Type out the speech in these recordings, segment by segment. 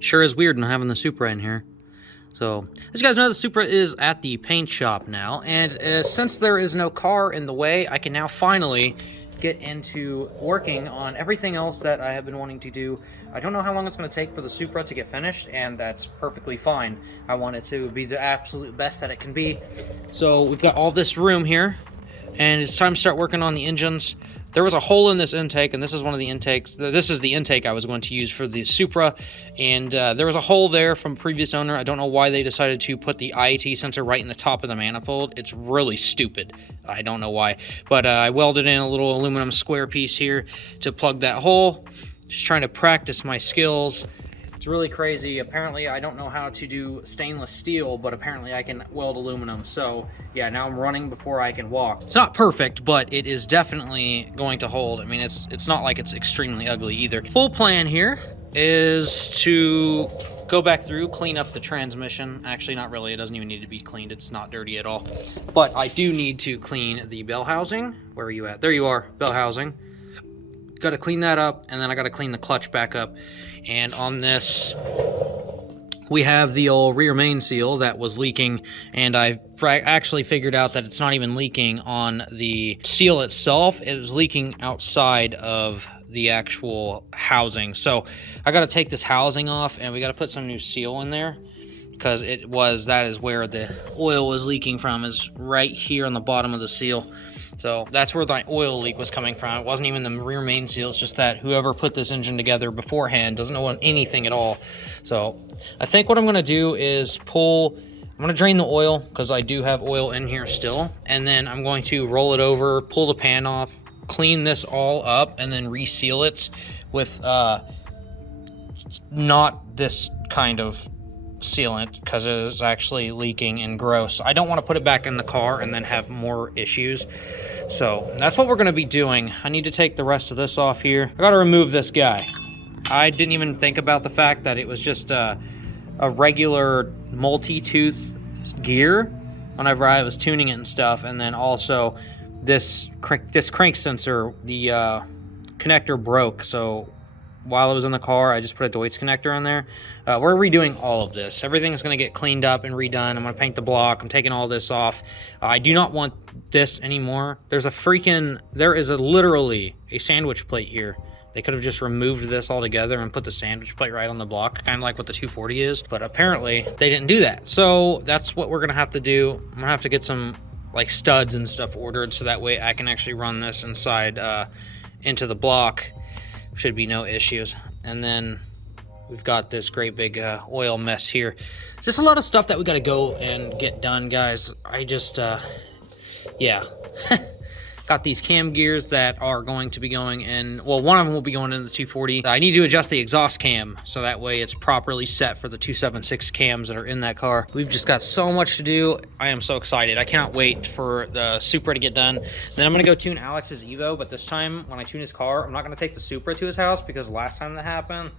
Sure is weird not having the Supra in here. So, as you guys know, the Supra is at the paint shop now, and since there is no car in the way, I can now finally get into working on everything else that I have been wanting to do. I don't know how long it's going to take for the Supra to get finished, and that's perfectly fine. I want it to be the absolute best that it can be. So, we've got all this room here, and it's time to start working on the engines. There was a hole in this intake, and this is one of the intakes. This is the intake I was going to use for the Supra, and there was a hole there from previous owner. I don't know why they decided to put the IAT sensor right in the top of the manifold. It's really stupid. I don't know why, but I welded in a little aluminum square piece here to plug that hole. Just trying to practice my skills. It's really crazy. Apparently, I don't know how to do stainless steel, but apparently I can weld aluminum. So, yeah, now I'm running before I can walk. It's not perfect, but it is definitely going to hold. I mean, it's not like it's extremely ugly either. Full plan here is to go back through, clean up the transmission. Actually, not really. It doesn't even need to be cleaned. It's not dirty at all. But I do need to clean the bell housing. Where are you at? There you are, bell housing. Got to clean that up, and then I got to clean the clutch back up. And on this, we have the old rear main seal that was leaking, and I actually figured out that it's not even leaking on the seal itself. It was leaking outside of the actual housing. So I got to take this housing off, and we got to put some new seal in there, because that is where the oil was leaking from, is right here on the bottom of the seal. So that's where the oil leak was coming from. It wasn't even the rear main seal. It's just that whoever put this engine together beforehand doesn't know anything at all. So I think what I'm going to do is I'm going to drain the oil, because I do have oil in here still. And then I'm going to roll it over, pull the pan off, clean this all up, and then reseal it with not this kind of sealant, because it is actually leaking and gross. I don't want to put it back in the car and then have more issues. So that's what we're going to be doing. I need to take the rest of this off here. I got to remove this guy. I didn't even think about the fact that it was just a regular multi-tooth gear whenever I was tuning it and stuff. And then also this crank sensor, the connector broke. So while I was in the car, I just put a Deutz connector on there. We're redoing all of this. Everything's going to get cleaned up and redone. I'm going to paint the block. I'm taking all this off. I do not want this anymore. There is literally a sandwich plate here. They could have just removed this altogether and put the sandwich plate right on the block, kind of like what the 240 is. But apparently, they didn't do that. So that's what we're going to have to do. I'm going to have to get some like studs and stuff ordered, so that way I can actually run this inside into the block. Should be no issues. And then we've got this great big oil mess here. Just a lot of stuff that we got to go and get done, guys. I just yeah. Got these cam gears that are going to be going in, well, one of them will be going into the 240. I need to adjust the exhaust cam so that way it's properly set for the 276 cams that are in that car. We've just got so much to do. I am so excited. I cannot wait for the Supra to get done. Then I'm going to go tune Alex's Evo, but this time when I tune his car, I'm not going to take the Supra to his house, because last time that happened,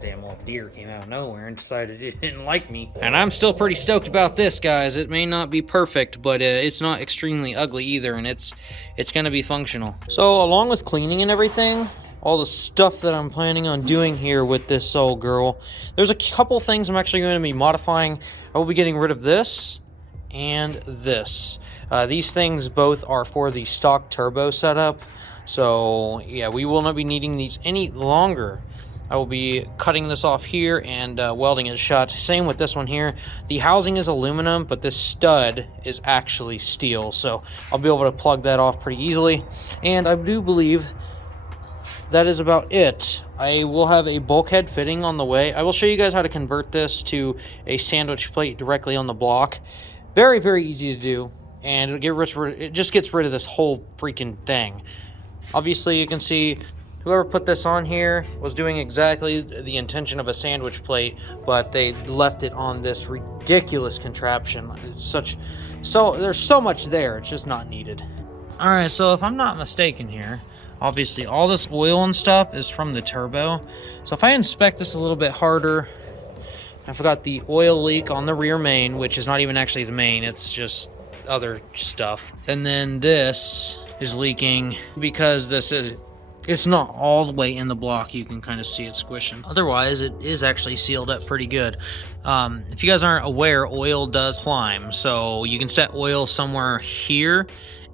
damn old deer came out of nowhere and decided it didn't like me. And I'm still pretty stoked about this, guys. It may not be perfect, but it's not extremely ugly either, and it's going to be functional. So along with cleaning and everything, all the stuff that I'm planning on doing here with this old girl, there's a couple things I'm actually going to be modifying. I will be getting rid of this and this. These things both are for the stock turbo setup. So yeah, we will not be needing these any longer. I will be cutting this off here and welding it shut. Same with this one here. The housing is aluminum, but this stud is actually steel. So I'll be able to plug that off pretty easily. And I do believe that is about it. I will have a bulkhead fitting on the way. I will show you guys how to convert this to a sandwich plate directly on the block. Very, very easy to do. And it just gets rid of this whole freaking thing. Obviously, you can see whoever put this on here was doing exactly the intention of a sandwich plate, but they left it on this ridiculous contraption. There's so much there, it's just not needed. All right, so if I'm not mistaken here, obviously all this oil and stuff is from the turbo. So if I inspect this a little bit harder, I've got the oil leak on the rear main, which is not even actually the main, it's just other stuff. And then this is leaking because this is it's not all the way in the block. You can kind of see it squishing. Otherwise, it is actually sealed up pretty good. If you guys aren't aware, oil does climb. So you can set oil somewhere here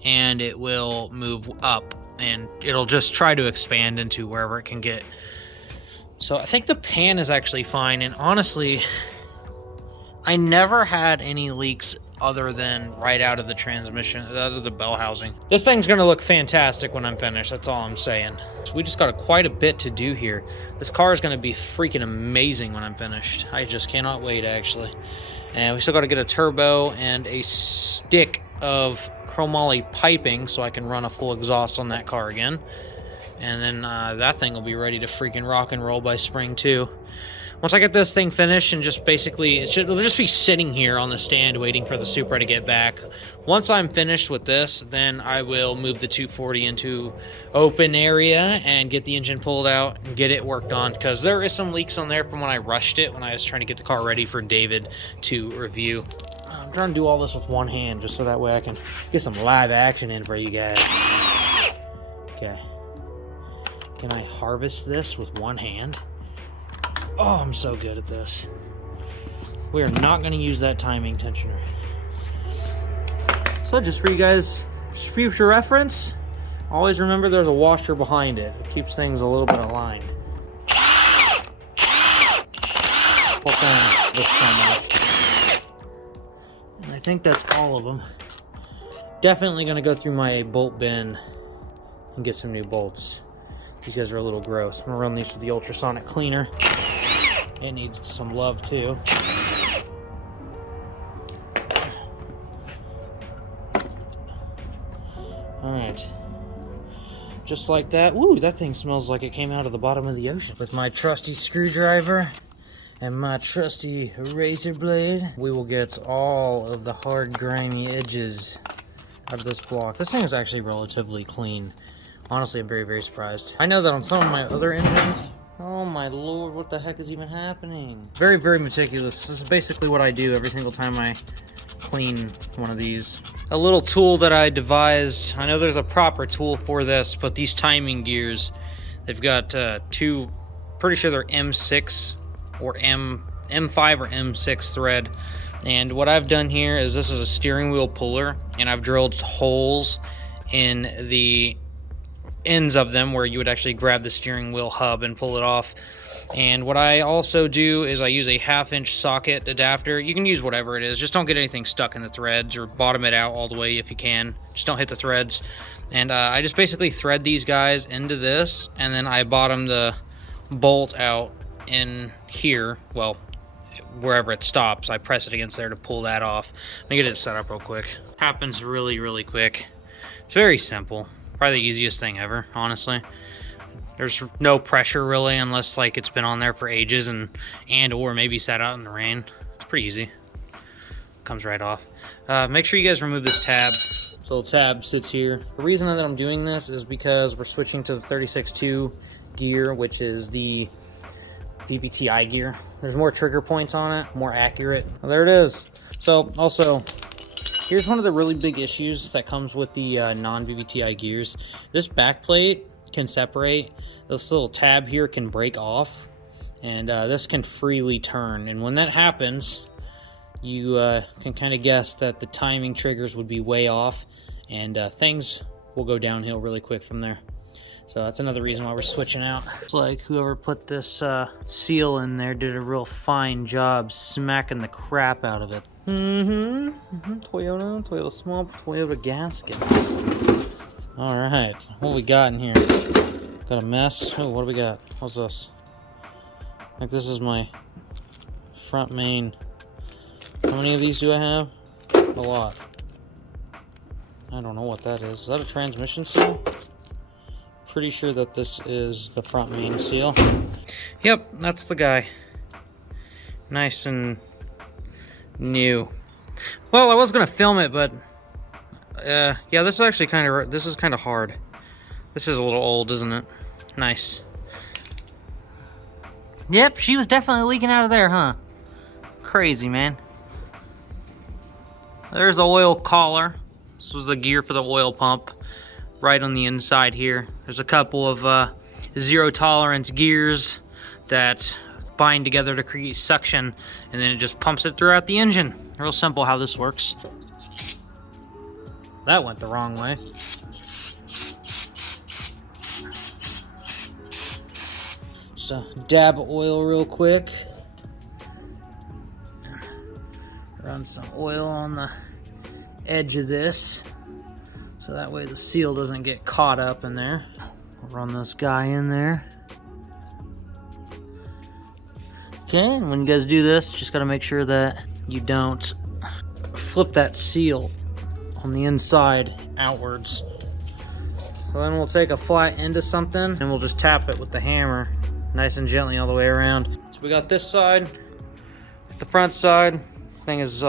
and it will move up and it'll just try to expand into wherever it can get. So I think the pan is actually fine. And honestly, I never had any leaks other than right out of the transmission, out of the bell housing. This thing's gonna look fantastic when I'm finished, that's all I'm saying. So we just got quite a bit to do here. This car is gonna be freaking amazing when I'm finished. I just cannot wait, actually. And we still gotta get a turbo and a stick of chromoly piping so I can run a full exhaust on that car again. And then that thing will be ready to freaking rock and roll by spring too. Once I get this thing finished and just basically, it'll just be sitting here on the stand waiting for the Supra to get back. Once I'm finished with this, then I will move the 240 into open area and get the engine pulled out and get it worked on, because there is some leaks on there from when I rushed it, when I was trying to get the car ready for David to review. I'm trying to do all this with one hand just so that way I can get some live action in for you guys. Okay. Can I harvest this with one hand? Oh, I'm so good at this. We are not going to use that timing tensioner. So just for you guys, just future reference, always remember there's a washer behind it. It keeps things a little bit aligned. And I think that's all of them. Definitely going to go through my bolt bin and get some new bolts. These guys are a little gross. I'm going to run these through the ultrasonic cleaner. It needs some love too. Alright. Just like that. Ooh, that thing smells like it came out of the bottom of the ocean. With my trusty screwdriver and my trusty razor blade, we will get all of the hard, grimy edges of this block. This thing is actually relatively clean. Honestly, I'm very, very surprised. I know that on some of my other engines, oh my lord, what the heck is even happening? Very, very meticulous. This is basically what I do every single time I clean one of these. A little tool that I devised, I know there's a proper tool for this, but these timing gears, they've got two, pretty sure they're M6 or M5 or M6 thread. And what I've done here is, this is a steering wheel puller, and I've drilled holes in the ends of them where you would actually grab the steering wheel hub and pull it off. And what I also do is I use a 1/2-inch socket adapter. You can use whatever it is, just don't get anything stuck in the threads, or bottom it out all the way if you can. Just don't hit the threads. And I just basically thread these guys into this, and then I bottom the bolt out in here, well, wherever it stops. I press it against there to pull that off. Let me get it set up real quick. Happens really, really quick. It's very simple. Probably the easiest thing ever, honestly. There's no pressure really, unless like it's been on there for ages and or maybe sat out in the rain. It's pretty easy. Comes right off. Make sure you guys remove this tab. This little tab sits here. The reason that I'm doing this is because we're switching to the 36.2 gear, which is the VVT-I gear. There's more trigger points on it, more accurate. Well, there it is. So also, here's one of the really big issues that comes with the non-VVT-I gears. This back plate can separate. This little tab here can break off, and this can freely turn. And when that happens, you can kind of guess that the timing triggers would be way off, and things will go downhill really quick from there. So that's another reason why we're switching out. It's like whoever put this seal in there did a real fine job smacking the crap out of it. Toyota small Toyota gaskets. All right, what we got in here? Got a mess. Oh, what do we got? What's this? I think this is my front main. How many of these do I have? A lot. I don't know what that is. Is that a transmission seal? Pretty sure that this is the front main seal. Yep, that's the guy. Nice and new. Well, I was gonna film it, but yeah, this is actually kind of hard. This is a little old, isn't it? Nice. Yep, she was definitely leaking out of there, huh? Crazy, man. There's the oil collar. This was the gear for the oil pump. right on the inside here. There's a couple of zero tolerance gears that bind together to create suction, and then it just pumps it throughout the engine. Real simple how this works. That went the wrong way. Just a dab of oil real quick. Run some oil on the edge of this, so that way the seal doesn't get caught up in there. We'll run this guy in there. Okay, and when you guys do this, just gotta make sure that you don't flip that seal on the inside outwards. So then we'll take a flat end of something and we'll just tap it with the hammer nice and gently all the way around. So we got this side, the front side. Thing is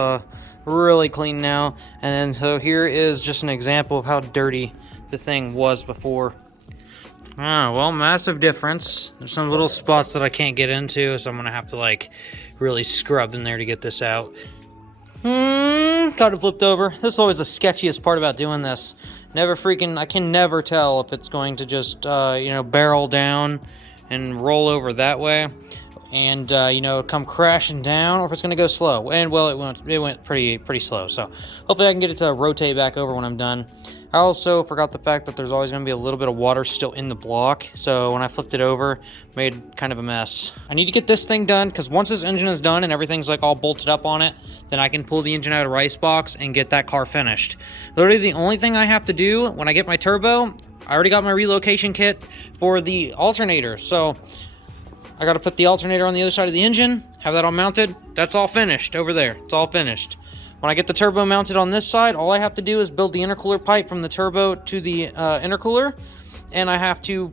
really clean now, and then so here is just an example of how dirty the thing was before. Well, massive difference. There's some little spots that I can't get into, so I'm gonna have to like really scrub in there to get this out. Got it flipped over. This is always the sketchiest part about doing this. I can never tell if it's going to just you know, barrel down and roll over that way and you know, come crashing down, or if it's gonna go slow. And well, it went pretty slow, so hopefully I can get it to rotate back over when I'm done. I also forgot the fact that there's always gonna be a little bit of water still in the block, so when I flipped it over, made kind of a mess. I need to get this thing done, because once this engine is done and everything's like all bolted up on it, then I can pull the engine out of rice box and get that car finished. Literally the only thing I have to do when I get my turbo, I already got my relocation kit for the alternator, so I gotta put the alternator on the other side of the engine, have that all mounted. That's all finished over there. It's all finished. When I get the turbo mounted on this side, all I have to do is build the intercooler pipe from the turbo to the intercooler, and I have to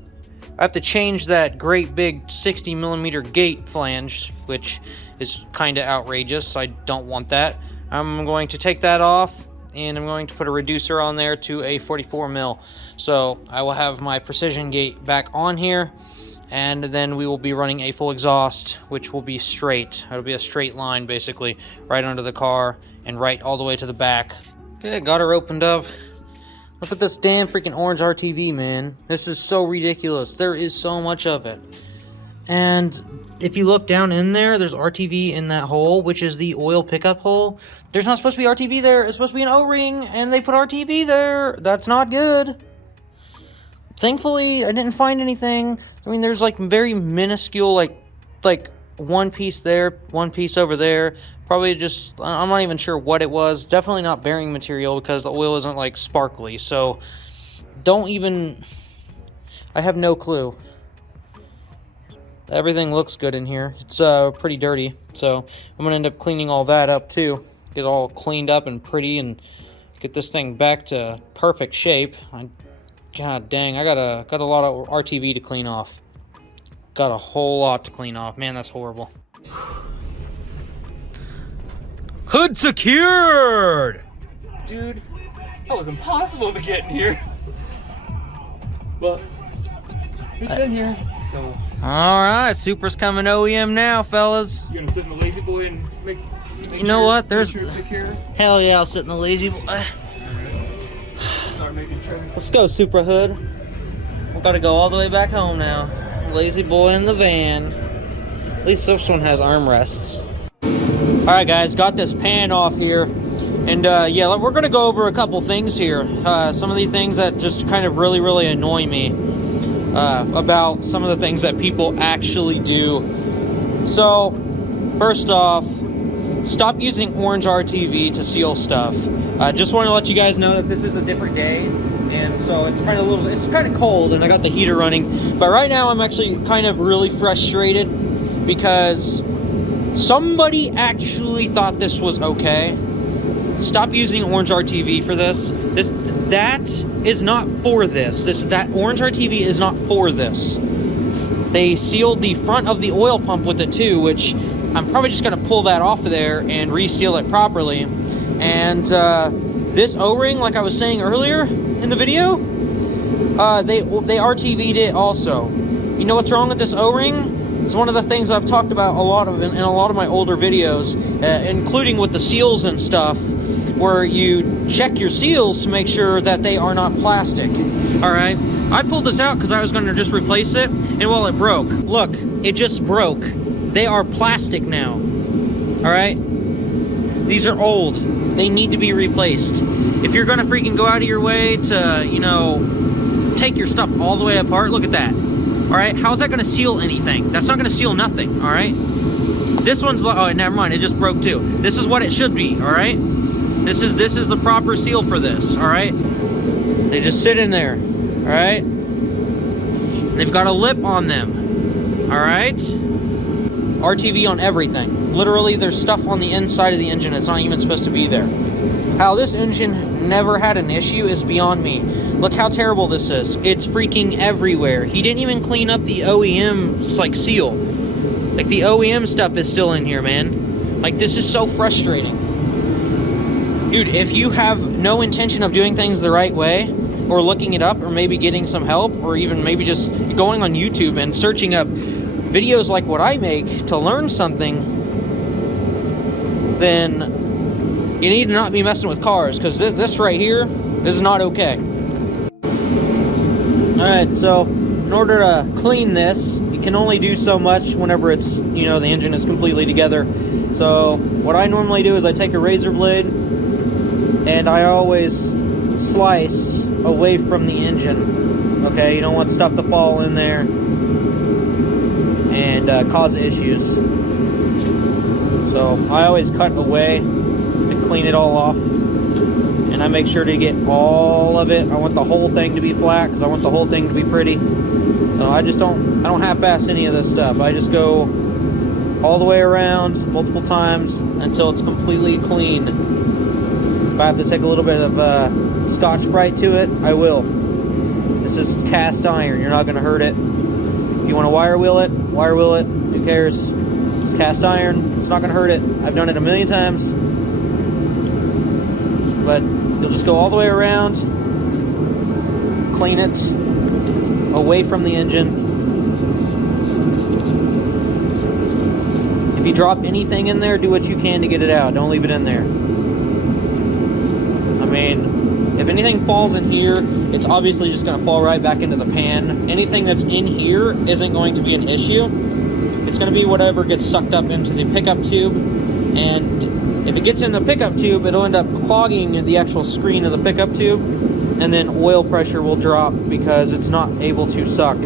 change that great big 60mm gate flange, which is kind of outrageous. I don't want that. I'm going to take that off, and I'm going to put a reducer on there to a 44mm. So I will have my precision gate back on here, and then we will be running a full exhaust, which will be straight. It'll be a straight line, basically, right under the car and right all the way to the back. Okay, got her opened up. Look at this damn freaking orange RTV, man. This is so ridiculous. There is so much of it. And if you look down in there, there's RTV in that hole, which is the oil pickup hole. There's not supposed to be RTV there. It's supposed to be an O-ring, and they put RTV there. That's not good. Thankfully, I didn't find anything. I mean, there's like very minuscule, like one piece there, one piece over there. Probably just, I'm not even sure what it was. Definitely not bearing material, because the oil isn't like sparkly. So don't even, I have no clue. Everything looks good in here. It's pretty dirty. So I'm gonna end up cleaning all that up too. Get it all cleaned up and pretty, and get this thing back to perfect shape. God dang, I got a lot of RTV to clean off. Got a whole lot to clean off. Man, that's horrible. Hood secured! Dude, that was impossible to get in here. But it's in here, so. Alright, Supra's coming OEM now, fellas. You gonna sit in the lazy boy and make you know sure what? There's sure it's secure? Hell yeah, I'll sit in the lazy boy. Start making sure. Let's go, Supra Hood. We gotta go all the way back home now. Lazy boy in the van. At least this one has armrests. Alright guys, got this pan off here. And yeah, we're gonna go over a couple things here. Some of the things that just kind of really annoy me about some of the things that people actually do. So, first off, stop using orange RTV to seal stuff. Just want to let you guys know that this is a different day, and so it's kind of cold, and I got the heater running. But right now, I'm actually kind of really frustrated because somebody actually thought this was okay. Stop using orange RTV for this. That is not for this. That orange RTV is not for this. They sealed the front of the oil pump with it too, which I'm probably just going to pull that off of there and re-seal it properly. And this O-ring, like I was saying earlier in the video, they RTV'd it also. You know what's wrong with this O-ring? It's one of the things I've talked about a lot of in a lot of my older videos, including with the seals and stuff. where you check your seals to make sure that they are not plastic. All right, I pulled this out because I was going to just replace it, and well, it broke. Look, it just broke. They are plastic now. All right, these are old. They need to be replaced. If you're going to freaking go out of your way to, you know, take your stuff all the way apart, look at that. All right, how's that going to seal anything? That's not going to seal nothing. All right, this one's, oh, never mind, it just broke too. This is what it should be. All right, this is the proper seal for this. All right, they just sit in there. All right, they've got a lip on them. All right, RTV on everything. Literally, there's stuff on the inside of the engine that's not even supposed to be there. How this engine never had an issue is beyond me. Look how terrible this is. It's freaking everywhere. He didn't even clean up the OEM like seal. Like the OEM stuff is still in here, man. Like this is so frustrating. Dude, if you have no intention of doing things the right way, or looking it up, or maybe getting some help, or even maybe just going on YouTube and searching up videos like what I make to learn something, then you need to not be messing with cars, because this right here, this is not okay. Alright, so in order to clean this, you can only do so much whenever it's, you know, the engine is completely together. So what I normally do is I take a razor blade and I always slice away from the engine. Okay, you don't want stuff to fall in there and cause issues. So I always cut away and clean it all off. And I make sure to get all of it. I want the whole thing to be flat because I want the whole thing to be pretty. So I don't half-ass any of this stuff. I just go all the way around multiple times until it's completely clean. If I have to take a little bit of Scotch-Brite to it, I will. This is cast iron. You're not going to hurt it. If you want to wire wheel it. Who cares? It's cast iron. It's not going to hurt it. I've done it a million times. But you'll just go all the way around, clean it away from the engine. If you drop anything in there, do what you can to get it out. Don't leave it in there. I mean, if anything falls in here, it's obviously just going to fall right back into the pan. Anything that's in here isn't going to be an issue. It's going to be whatever gets sucked up into the pickup tube, and if it gets in the pickup tube, it'll end up clogging the actual screen of the pickup tube, and then oil pressure will drop because it's not able to suck.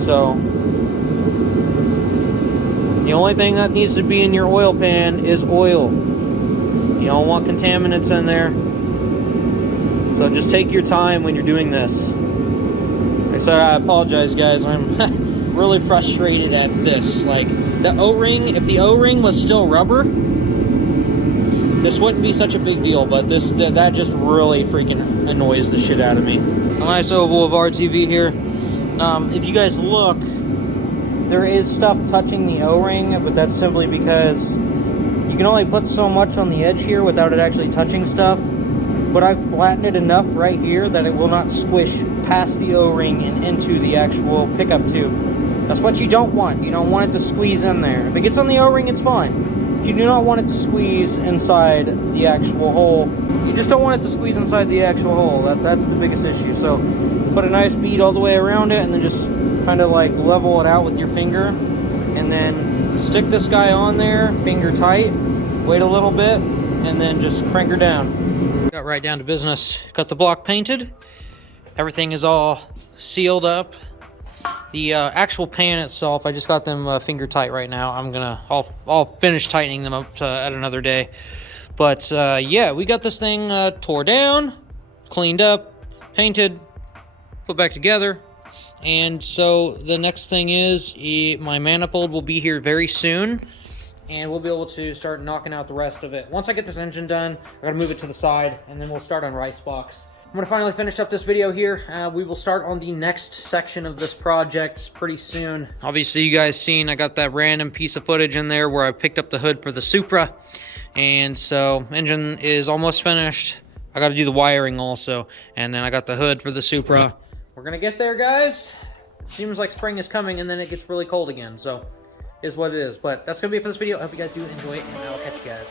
So the only thing that needs to be in your oil pan is oil. You don't want contaminants in there. So just take your time when you're doing this. So I apologize, guys. I'm really frustrated at this. Like the O-ring, if the O-ring was still rubber, this wouldn't be such a big deal, but that just really freaking annoys the shit out of me. A nice oval of RTV here. If you guys look, there is stuff touching the O-ring, but that's simply because you can only put so much on the edge here without it actually touching stuff. But I've flattened it enough right here that it will not squish past the O-ring and into the actual pickup tube. That's what you don't want. You don't want it to squeeze in there. If it gets on the O-ring, it's fine. You do not want it to squeeze inside the actual hole. You just don't want it to squeeze inside the actual hole. That's the biggest issue. So put a nice bead all the way around it and then just kind of like level it out with your finger. And then stick this guy on there, finger tight, wait a little bit, and then just crank her down. Got right down to business. Got the block painted. Everything is all sealed up. The actual pan itself, I just got them finger tight right now. I'll finish tightening them up at another day. But yeah, we got this thing tore down, cleaned up, painted, put back together. And so the next thing is my manifold will be here very soon, and we'll be able to start knocking out the rest of it. Once I get this engine done, I gotta move it to the side, and then we'll start on rice box. I'm going to finally finish up this video here. We will start on the next section of this project pretty soon. Obviously, you guys seen I got that random piece of footage in there where I picked up the hood for the Supra. And so, engine is almost finished. I got to do the wiring also. And then I got the hood for the Supra. We're going to get there, guys. Seems like spring is coming, and then it gets really cold again. So, is what it is. But that's going to be it for this video. I hope you guys do enjoy it, and I'll catch you guys